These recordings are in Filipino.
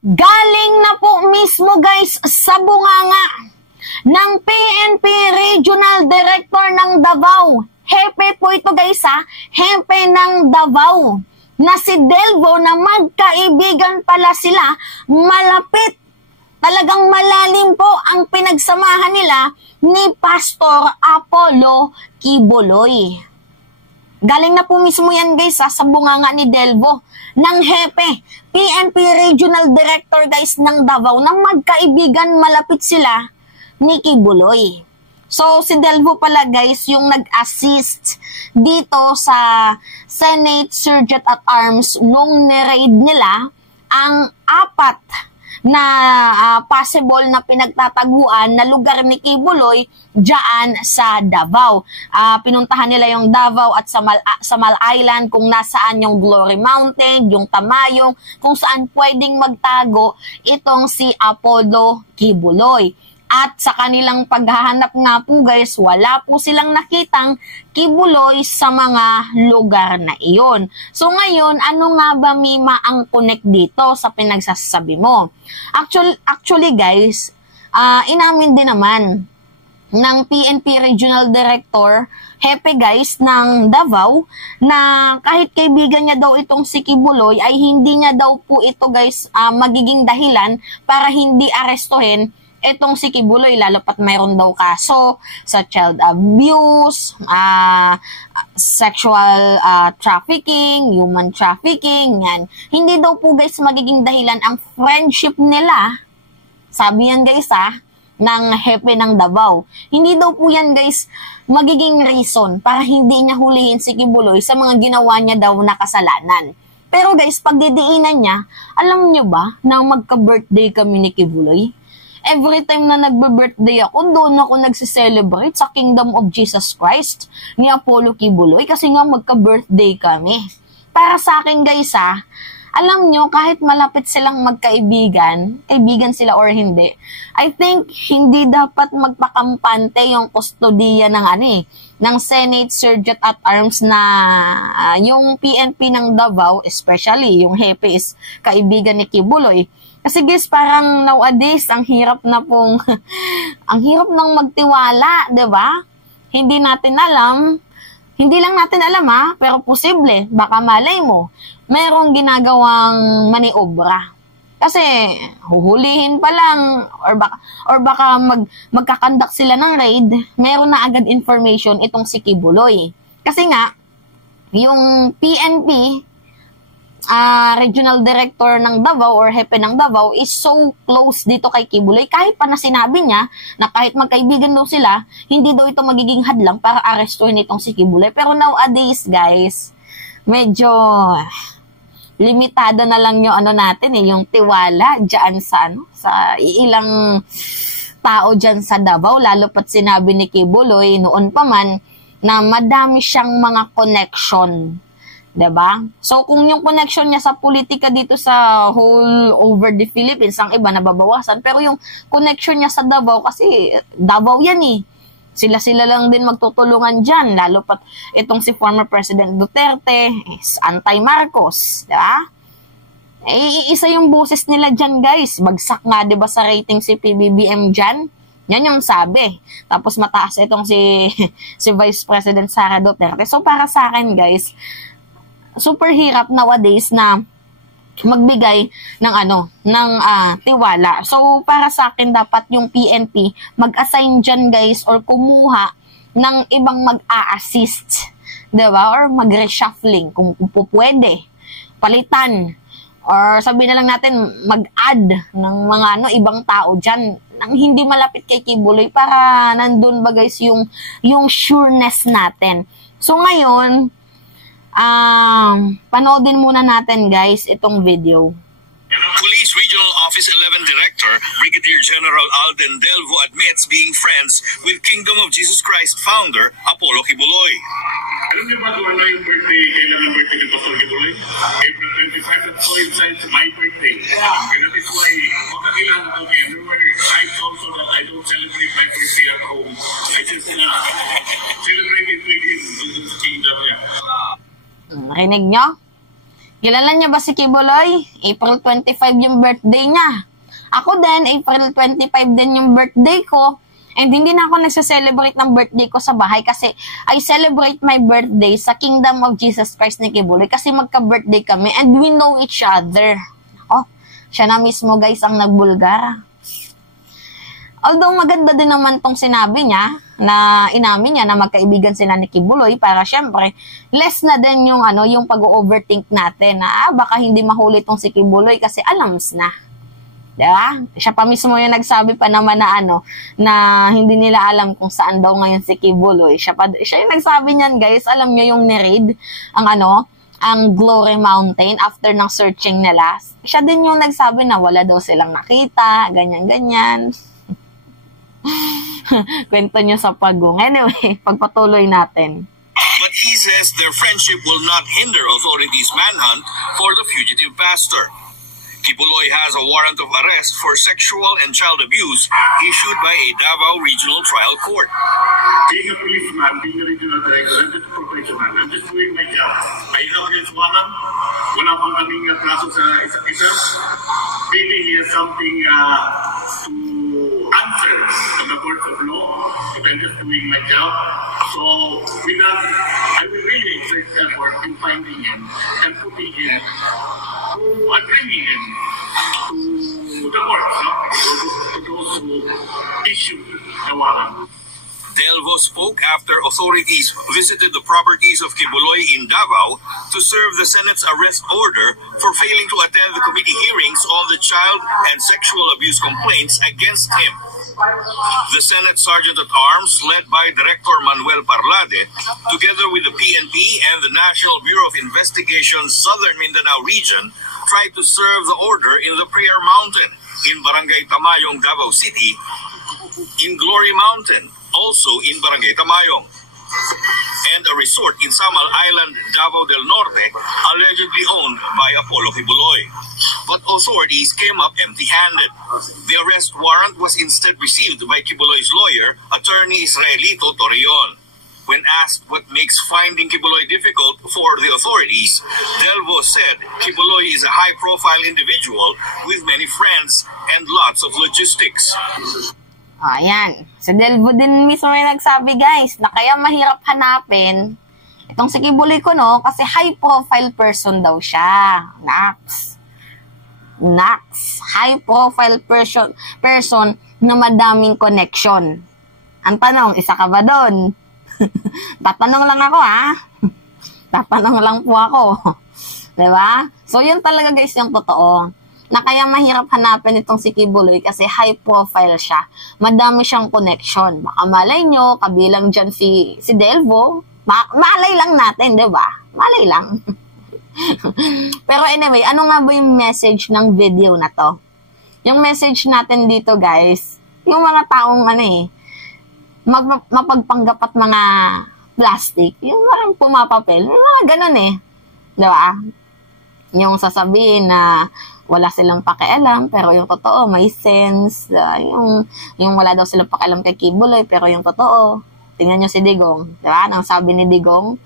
Galing na po mismo guys sa bunganga ng PNP Regional Director ng Davao. Hepe po ito guys ha, hepe ng Davao na si Delvo na magkaibigan pala sila, malapit. Talagang malalim po ang pinagsamahan nila ni Pastor Apollo Quiboloy. Galing na po mismo yan guys ha, sa bunganga ni Delvo ng hepe, PNP Regional Director guys ng Davao na magkaibigan, malapit sila ni Quiboloy. So si Delvo pala guys yung nag-assist dito sa Senate Sergeant at Arms nung ni-raid nila ang 4 na possible na pinagtataguan na lugar ni Quiboloy dyan sa Davao. Pinuntahan nila yung Davao at Samal Island, kung nasaan yung Glory Mountain, yung Tamayong, kung saan pwedeng magtago itong si Apollo Quiboloy. At sa kanilang paghahanap nga po guys, wala po silang nakitang Quiboloy sa mga lugar na iyon. So ngayon, ano nga ba Mima ang connect dito sa pinagsasabi mo? Actually guys, inamin din naman ng PNP Regional Director, hepe guys ng Davao, na kahit kaibigan niya daw itong si Quiboloy, ay hindi niya daw po ito guys magiging dahilan para hindi arestuhin etong si Quiboloy, lalo pat mayroon daw kaso sa child abuse, sexual trafficking, human trafficking, yan. Hindi daw po guys magiging dahilan ang friendship nila, sabi yan guys ng hepe ng Davao. Hindi daw po yan guys magiging reason para hindi niya hulihin si Quiboloy sa mga ginawa niya daw na kasalanan. Pero guys, pagdidiinan niya, alam niyo ba na magka-birthday kami ni Quiboloy? Every time na nagbe-birthday ako, doon ako nagsiselebrate sa Kingdom of Jesus Christ ni Apollo Quiboloy kasi nga magka-birthday kami. Para sa akin guys alam nyo, kahit malapit silang magkaibigan, kaibigan sila or hindi, I think hindi dapat magpakampante yung kustodiya ng ng Senate Sergeant at Arms na yung PNP ng Davao, especially yung hepe is kaibigan ni Quiboloy. Kasi guys, parang nowadays, ang hirap na pong, ang hirap nang magtiwala, 'di ba? Hindi natin alam, hindi lang natin alam pero posible, baka malay mo, mayroong ginagawang maniobra. Kasi huhulihin pa lang, or baka magkakandak sila ng raid, mayroon na agad information itong si Quiboloy. Kasi nga, yung PNP, Regional Director ng Davao or hepe ng Davao is so close dito kay Quiboloy, kahit pa na sinabi niya na kahit magkaibigan daw sila, hindi daw ito magiging hadlang para arestuhin itong si Quiboloy. Pero nowadays guys, medyo limitado na lang yung natin yung tiwala diyan sa ilang tao diyan sa Davao, lalo pat sinabi ni Quiboloy noon pa man na madami siyang mga connection. 'Di ba? So kung yung connection niya sa politika dito sa whole over the Philippines, ang iba nababawasan, pero yung connection niya sa Davao, kasi Davao yan sila lang din magtutulungan diyan, lalo pat itong si former President Duterte is anti-Marcos, 'di ba? Isa yung boses nila diyan guys, bagsak nga 'di ba sa rating si PBBM diyan. Yan yung sabi. Tapos mataas itong si Vice President Sara Duterte. So para sa akin guys, super hirap nowadays na magbigay ng tiwala. So para sa akin dapat yung PNP mag-assign dyan guys or kumuha ng ibang mag-a-assist, 'di ba? Or mag-reshuffling kung pwede. Palitan or sabihin na lang natin mag-add ng mga ibang tao dyan nang hindi malapit kay Quiboloy para nandun ba guys yung sureness natin. So ngayon, panoodin muna natin guys itong video. Police Regional Office 11 Director Brigadier General Alden Delvo admits being friends with Kingdom of Jesus Christ founder Apollo Quiboloy. Alam niyo ba kung ano yung birthday, kailan ang birthday ng Pastor Quiboloy? April 25, that coincides my birthday. And that is why, makakilala ko ngayon. There were times also that I don't celebrate my birthday at home. I just celebrate it with him, with the kingdom niya. Marinig nyo? Kilala niya ba si Kibuloy? April 25 yung birthday niya. Ako din, April 25 din yung birthday ko. And hindi na ako nagsa-celebrate ng birthday ko sa bahay kasi I celebrate my birthday sa Kingdom of Jesus Christ ni Kibuloy kasi magka-birthday kami and we know each other. Oh, siya na mismo guys ang nagbulgar. Although maganda din naman tong sinabi niya na inamin niya na magkaibigan sila ni Kibuloy para syempre less na din yung yung pag-overthink natin na baka hindi mahuli tong si Kibuloy kasi alams na. Diba? Siya pa mismo yung nagsabi pa naman na na hindi nila alam kung saan daw ngayon si Kibuloy. Siya yung nagsabi niyan guys, alam niyo yung ni-read ang Glory Mountain after ng searching nila. Siya din yung nagsabi na wala daw silang nakita, ganyan-ganyan. Kwento niyo sa pagong. Anyway, pagpatuloy natin. But he says their friendship will not hinder authorities' manhunt for the fugitive pastor. Kibuloy has a warrant of arrest for sexual and child abuse issued by a Davao Regional Trial Court. Being a policeman, being a regional director, I'm just a professional. I'm just doing my job. I have his warrant. Wala pang kaming kaso sa isa't isa. Maybe he has something to answer to the court of law. But I'm just doing my job. So, with that, I will really exert effort in finding him and putting him and bringing him to the court, to those who issued the warrant. Delvo spoke after authorities visited the properties of Kibuloy in Davao to serve the Senate's arrest order for failing to attend the committee hearings on the child and sexual abuse complaints against him. The Senate Sergeant-at-Arms, led by Director Manuel Parlade, together with the PNP and the National Bureau of Investigation's Southern Mindanao region, tried to serve the order in the Prayer Mountain in Barangay Tamayong, Davao City, in Glory Mountain, also in Barangay Tamayong, and a resort in Samal Island, Davao del Norte, allegedly owned by Apollo Kibuloy. But authorities came up empty-handed. The arrest warrant was instead received by Kibuloy's lawyer, attorney Israelito Torreon. When asked what makes finding Kibuloy difficult for the authorities, Delvo said Kibuloy is a high-profile individual with many friends and lots of logistics. Ayan. Si Delvo din mismo may nagsabi guys na kaya mahirap hanapin itong si Kibuloy ko kasi high-profile person daw siya. Nax. High-profile person na madaming connection. Ang tanong, isa ka ba doon? Tatanong lang ako Tatanong lang po ako. Diba? So, yun talaga guys yung totoo. Na kaya mahirap hanapin itong si Kibuloy kasi high profile siya. Madami siyang connection. Baka malay nyo, kabilang dyan si Delvo. Malay lang natin, diba? Malay lang. Pero anyway, ano nga ba yung message ng video na to? Yung message natin dito guys, yung mga taong mapagpanggap at mga plastic, yung parang pumapapel, mga ganun diba? Yung sasabihin na wala silang pakialam, pero yung totoo, may sense. Yung wala daw silang pakialam kay Kibuloy, pero yung totoo, tingnan nyo si Digong. Diba? Nang sabi ni Digong,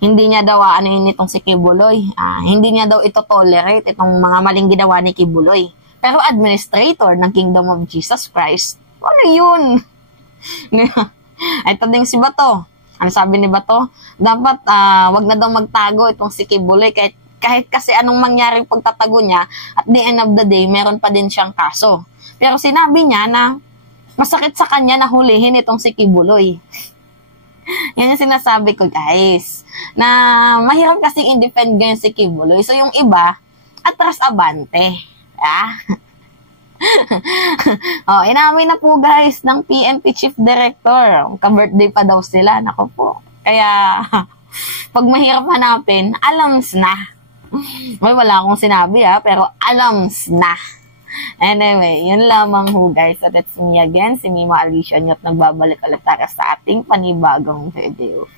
hindi niya daw itong si Kibuloy. Hindi niya daw ito tolerate itong mga maling ginawa ni Kibuloy. Pero administrator ng Kingdom of Jesus Christ, ano yun? Ito din si Bato. Ano sabi ni Bato? Dapat wag na daw magtago itong si Kibuloy kahit kasi anong mangyaring pagtatago niya, at the end of the day, meron pa din siyang kaso. Pero sinabi niya na masakit sa kanya na hulihin itong si Kibuloy. Yan yung sinasabi ko guys. Na mahirap kasi i-defend ganyan si Kibuloy. So yung iba, atras abante. Inamin na po guys ng PNP Chief Director. Ka-birthday pa daw sila. Nako po. Kaya, pag mahirap hanapin, alams na. Wala akong sinabi pero alams na. Anyway, yun lamang ho guys. So that's me again, si Mima Alicia Nyot, nagbabalik ulit sa ating panibagong video.